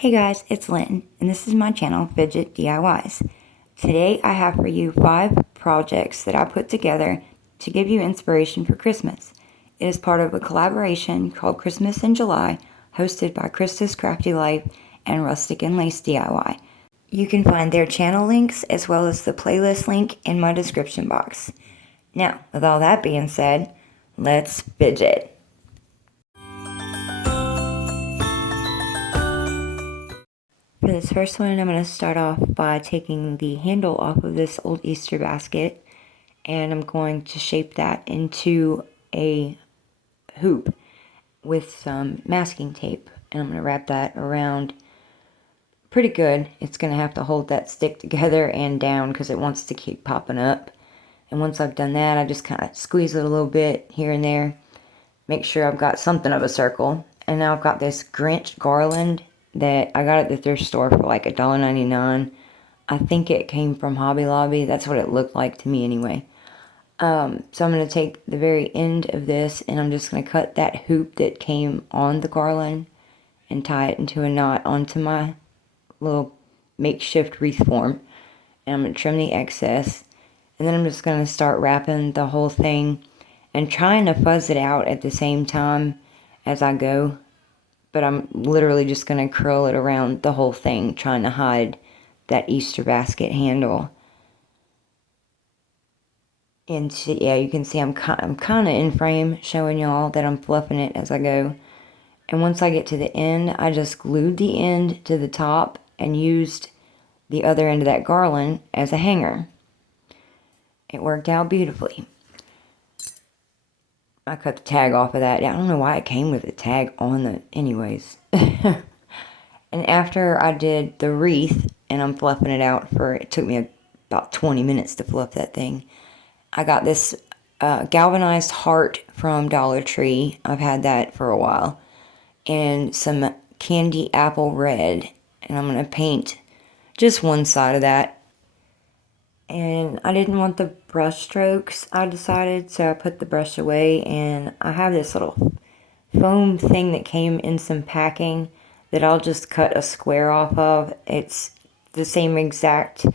Hey guys, it's Lynn, and this is my channel, Fidget DIYs. Today I have for you 5 projects that I put together to give you inspiration for Christmas. It is part of a collaboration called Christmas in July, hosted by Krista's Crafty Life and Rustic and Lace DIY. You can find their channel links as well as the playlist link in my description box. Now, with all that being said, let's fidget. For this first one, I'm going to start off by taking the handle off of this old Easter basket, and I'm going to shape that into a hoop with some masking tape, and I'm going to wrap that around pretty good. It's going to have to hold that stick together and down because it wants to keep popping up. And once I've done that, I just kind of squeeze it a little bit here and there, make sure I've got something of a circle. And now I've got this Grinch garland that I got at the thrift store for like $1.99. I think it came from Hobby Lobby. That's what it looked like to me anyway. So I'm going to take the very end of this and I'm just going to cut that hoop that came on the garland and tie it into a knot onto my little makeshift wreath form. And I'm going to trim the excess. And then I'm just going to start wrapping the whole thing and trying to fuzz it out at the same time as I go. But I'm literally just going to curl it around the whole thing, trying to hide that Easter basket handle. And so, yeah, you can see I'm kind of in frame, showing y'all that I'm fluffing it as I go. And once I get to the end, I just glued the end to the top and used the other end of that garland as a hanger. It worked out beautifully. I cut the tag off of that. I don't know why it came with a tag on the... Anyways. And after I did the wreath, and I'm fluffing it out for... It took me about 20 minutes to fluff that thing. I got this galvanized heart from Dollar Tree. I've had that for a while. And some candy apple red. And I'm going to paint just one side of that. And I didn't want the brush strokes, I decided, so I put the brush away, and I have this little foam thing that came in some packing that I'll just cut a square off of. It's the same exact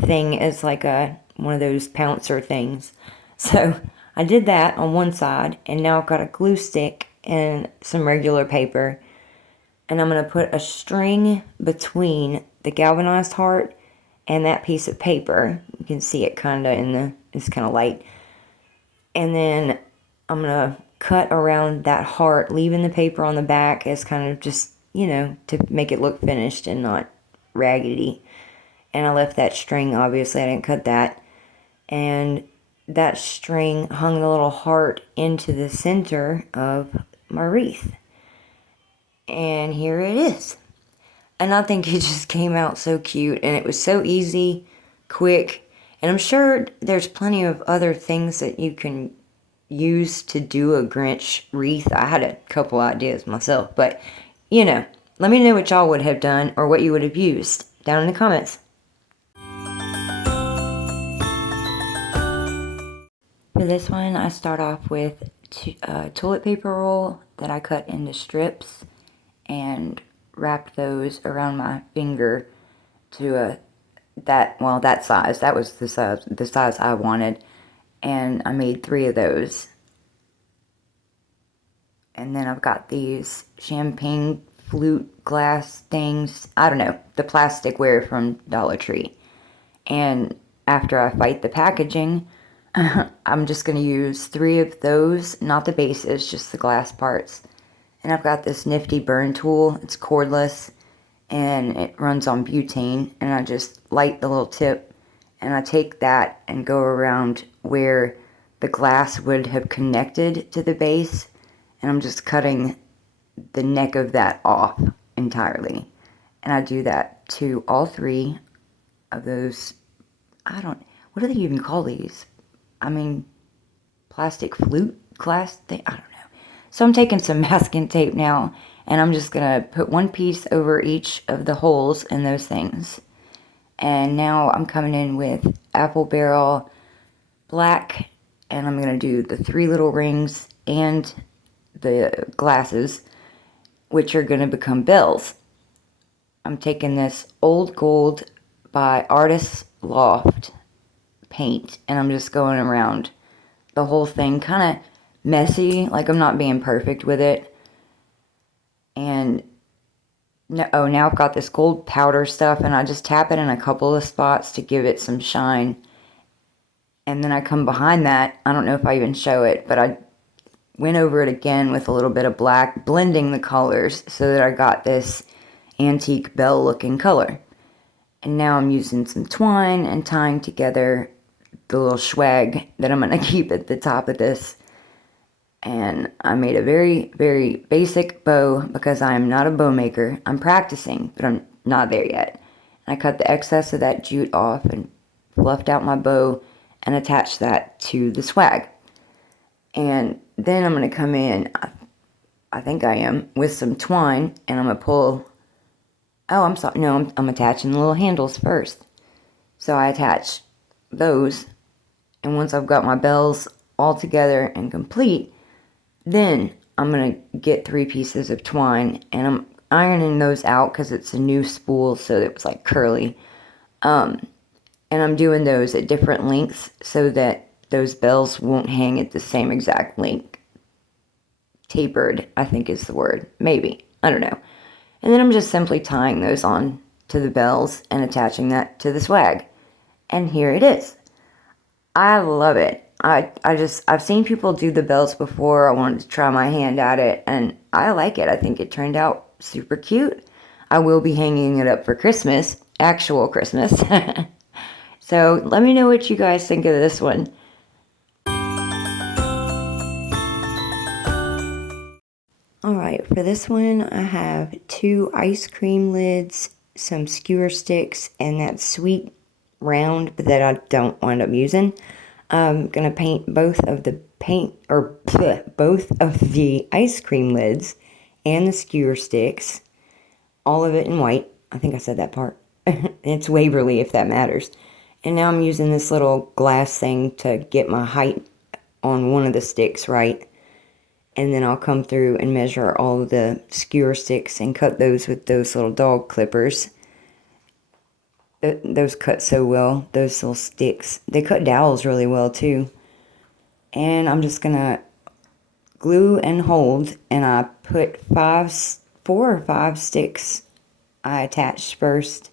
thing as like one of those pouncer things. So I did that on one side, and now I've got a glue stick and some regular paper, and I'm going to put a string between the galvanized heart and that piece of paper. You can see it kind of it's kind of light. And then I'm going to cut around that heart, leaving the paper on the back as kind of just, to make it look finished and not raggedy. And I left that string, obviously, I didn't cut that. And that string hung the little heart into the center of my wreath. And here it is. And I think it just came out so cute, and it was so easy, quick, and I'm sure there's plenty of other things that you can use to do a Grinch wreath. I had a couple ideas myself, but, let me know what y'all would have done or what you would have used down in the comments. For this one, I start off with toilet paper roll that I cut into strips and wrapped those around my finger to that size. That was the size I wanted, and I made 3 of those. And then I've got these champagne flute glass things. I don't know, the plasticware from Dollar Tree. And after I fight the packaging, I'm just going to use 3 of those, not the bases, just the glass parts. And I've got this nifty burn tool. It's cordless, and it runs on butane. And I just light the little tip, and I take that and go around where the glass would have connected to the base. And I'm just cutting the neck of that off entirely. And I do that to all 3 of those. What do they even call these? Plastic flute glass thing? I don't know. So I'm taking some masking tape now, and I'm just going to put one piece over each of the holes in those things. And now I'm coming in with apple barrel black, and I'm going to do the 3 little rings and the glasses, which are going to become bells. I'm taking this Old Gold by Artist Loft paint, and I'm just going around the whole thing, kind of messy, like I'm not being perfect with it. And oh, now I've got this gold powder stuff, and I just tap it in a couple of spots to give it some shine. And then I come behind that, I don't know if I even show it, but I went over it again with a little bit of black, blending the colors so that I got this antique bell looking color. And now I'm using some twine and tying together the little swag that I'm going to keep at the top of this. And I made a very, very basic bow because I am not a bow maker. I'm practicing, but I'm not there yet. And I cut the excess of that jute off and fluffed out my bow and attached that to the swag. And then I'm going to come in, I think I am, with some twine, and I'm going to pull, oh, I'm sorry, no, I'm attaching the little handles first. So I attach those, and once I've got my bells all together and complete, then I'm going to get 3 pieces of twine, and I'm ironing those out because it's a new spool, so it was like curly. And I'm doing those at different lengths so that those bells won't hang at the same exact length. Tapered, I think is the word. Maybe. I don't know. And then I'm just simply tying those on to the bells and attaching that to the swag. And here it is. I love it. I've seen people do the bells before. I wanted to try my hand at it, and I like it. I think it turned out super cute. I will be hanging it up for Christmas, actual Christmas. So let me know what you guys think of this one. Alright, for this one I have 2 ice cream lids, some skewer sticks, and that sweet round that I don't wind up using. I'm gonna paint both of the ice cream lids and the skewer sticks, all of it in white. I think I said that part. It's Waverly if that matters. And now I'm using this little glass thing to get my height on one of the sticks right. And then I'll come through and measure all of the skewer sticks and cut those with those little dog clippers. Those cut so well, those little sticks. They cut dowels really well too. And I'm just gonna glue and hold, and I put 4 or 5 sticks I attached first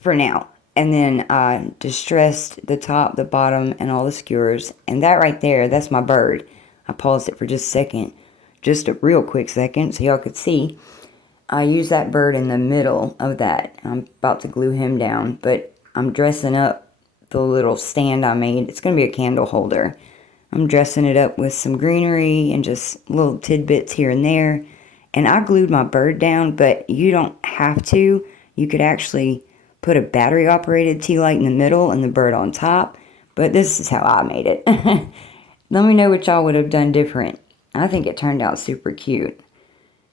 for now. And then I distressed the top, the bottom, and all the skewers. And that right there, that's my bird. I paused it for just a second. Just a real quick second so y'all could see. I used that bird in the middle of that. I'm about to glue him down, but I'm dressing up the little stand I made. It's going to be a candle holder. I'm dressing it up with some greenery and just little tidbits here and there. And I glued my bird down, but you don't have to. You could actually put a battery-operated tea light in the middle and the bird on top. But this is how I made it. Let me know what y'all would have done different. I think it turned out super cute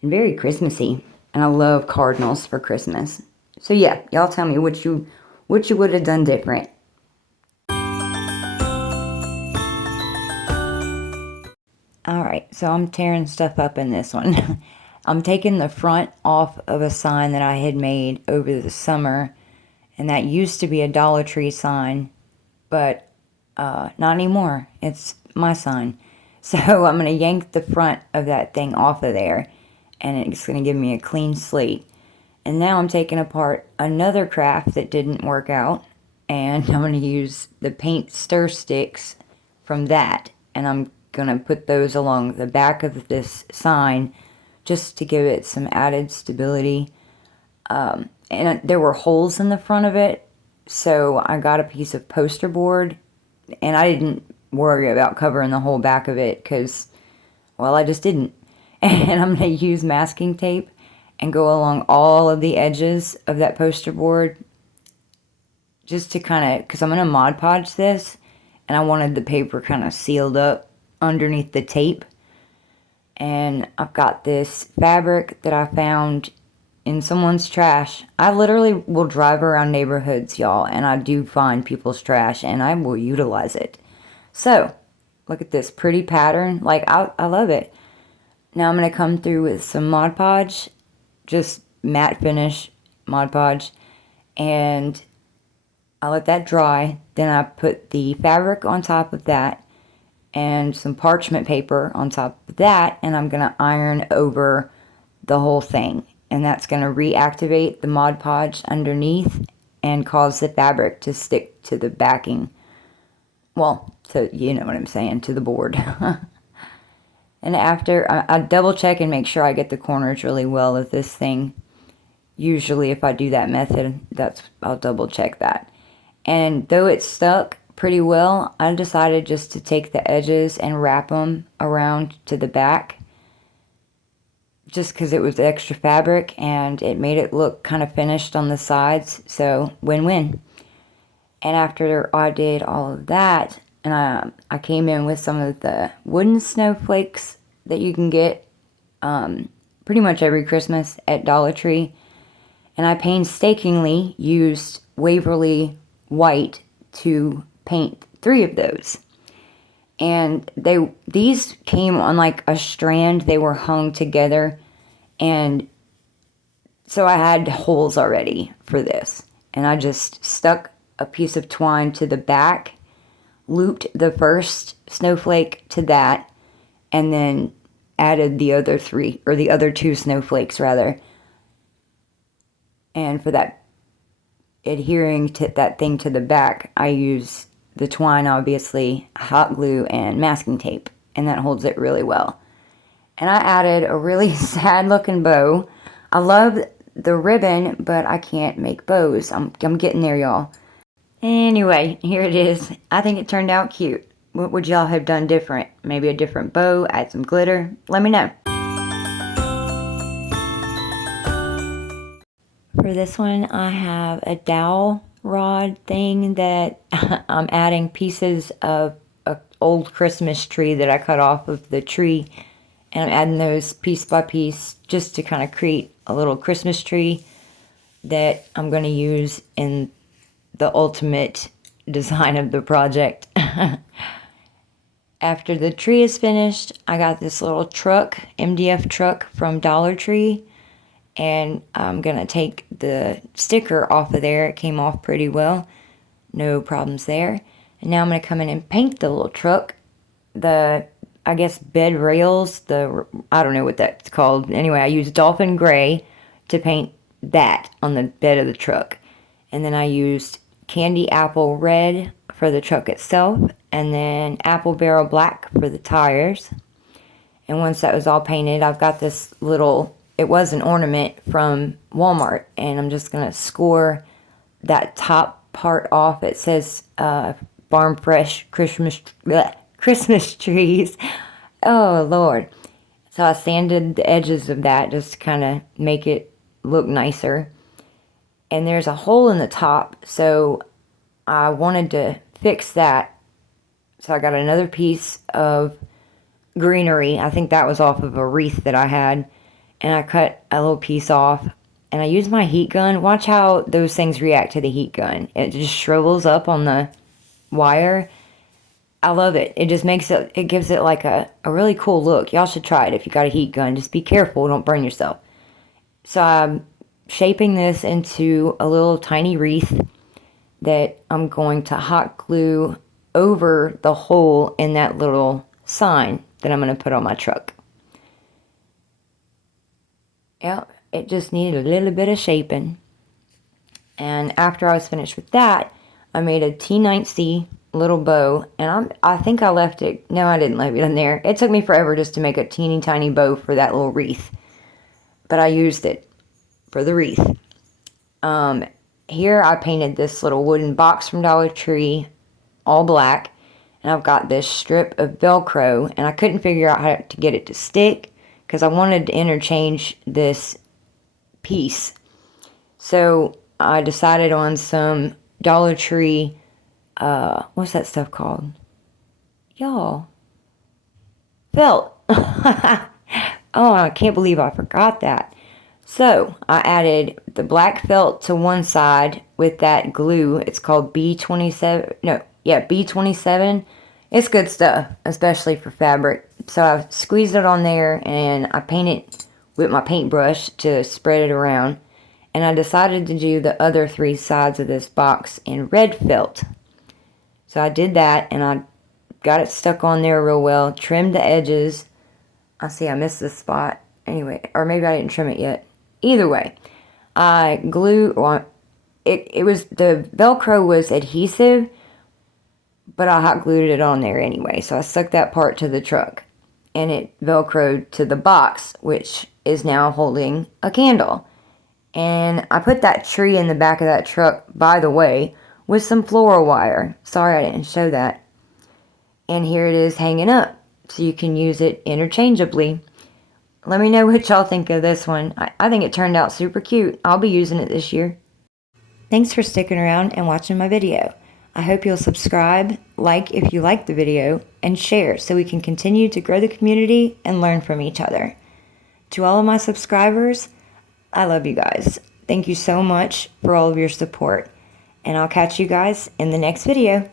and very Christmassy. And I love cardinals for Christmas. So yeah, y'all tell me what you would have done different. Alright, so I'm tearing stuff up in this one. I'm taking the front off of a sign that I had made over the summer. And that used to be a Dollar Tree sign. But not anymore. It's my sign. So I'm going to yank the front of that thing off of there. And it's going to give me a clean slate. And now I'm taking apart another craft that didn't work out. And I'm going to use the paint stir sticks from that. And I'm going to put those along the back of this sign just to give it some added stability. And there were holes in the front of it. So I got a piece of poster board. And I didn't worry about covering the whole back of it because, well, I just didn't. And I'm going to use masking tape and go along all of the edges of that poster board just to kind of, because I'm going to Mod Podge this, and I wanted the paper kind of sealed up underneath the tape. And I've got this fabric that I found in someone's trash. I literally will drive around neighborhoods, y'all, and I do find people's trash, and I will utilize it. So, look at this pretty pattern. Like, I love it. Now I'm going to come through with some Mod Podge, just matte finish Mod Podge. And I let that dry. Then I put the fabric on top of that and some parchment paper on top of that, and I'm going to iron over the whole thing. And that's going to reactivate the Mod Podge underneath and cause the fabric to stick to the backing. Well, you know what I'm saying, to the board. And after, I double check and make sure I get the corners really well of this thing. Usually if I do that method, I'll double check that. And though it stuck pretty well, I decided just to take the edges and wrap them around to the back. Just because it was extra fabric and it made it look kind of finished on the sides. So win-win. And after I did all of that, and I came in with some of the wooden snowflakes that you can get pretty much every Christmas at Dollar Tree. And I painstakingly used Waverly White to paint 3 of those. And these came on like a strand. They were hung together. And so I had holes already for this. And I just stuck a piece of twine to the back, looped the first snowflake to that, and then added the other 3, or the other 2 snowflakes rather. And for that adhering to that thing to the back, I use the twine, obviously, hot glue, and masking tape, and that holds it really well. And I added a really sad looking bow. I love the ribbon, but I can't make bows. I'm getting there, y'all. Anyway, here it is. I think it turned out cute. What would y'all have done different? Maybe a different bow, add some glitter? Let me know. For this one, I have a dowel rod thing that I'm adding pieces of an old Christmas tree that I cut off of the tree. And I'm adding those piece by piece just to kind of create a little Christmas tree that I'm going to use in the ultimate design of the project. After the tree is finished, I got this little truck, MDF truck from Dollar Tree. And I'm going to take the sticker off of there. It came off pretty well. No problems there. And now I'm going to come in and paint the little truck. I guess bed rails, I don't know what that's called. Anyway, I used Dolphin Gray to paint that on the bed of the truck. And then I used Candy Apple Red for the truck itself. And then Apple Barrel Black for the tires. And once that was all painted, I've got this little, it was an ornament from Walmart. And I'm just going to score that top part off. It says Farm Fresh Christmas trees. Oh, Lord. So I sanded the edges of that just to kind of make it look nicer. And there's a hole in the top, so I wanted to fix that. So I got another piece of greenery. I think that was off of a wreath that I had. And I cut a little piece off. And I used my heat gun. Watch how those things react to the heat gun. It just shrivels up on the wire. I love it. It just makes it, it gives it like a really cool look. Y'all should try it if you got a heat gun. Just be careful, don't burn yourself. So I'm shaping this into a little tiny wreath that I'm going to hot glue over the hole in that little sign that I'm going to put on my truck. Yep, it just needed a little bit of shaping. And after I was finished with that, I made a T9C little bow, and I think I left it, no, I didn't leave it in there. It took me forever just to make a teeny tiny bow for that little wreath, but I used it for the wreath. Here I painted this little wooden box from Dollar Tree, all black, and I've got this strip of Velcro, and I couldn't figure out how to get it to stick, because I wanted to interchange this piece. So I decided on some Dollar Tree, what's that stuff called? Y'all. Felt. Oh, I can't believe I forgot that. So, I added the black felt to one side with that glue. It's called B27. No, yeah, B27. It's good stuff, especially for fabric. So, I squeezed it on there and I painted with my paintbrush to spread it around. And I decided to do the other 3 sides of this box in red felt. So I did that, and I got it stuck on there real well, trimmed the edges. I see I missed this spot. Anyway, or maybe I didn't trim it yet. Either way, I glued, well, it was, the Velcro was adhesive, but I hot glued it on there anyway. So I stuck that part to the truck, and it Velcroed to the box, which is now holding a candle. And I put that tree in the back of that truck, by the way, with some floral wire. Sorry I didn't show that. And here it is hanging up, so you can use it interchangeably. Let me know what y'all think of this one. I think it turned out super cute. I'll be using it this year. Thanks for sticking around and watching my video. I hope you'll subscribe, like if you like the video, and share so we can continue to grow the community and learn from each other. To all of my subscribers, I love you guys. Thank you so much for all of your support. And I'll catch you guys in the next video.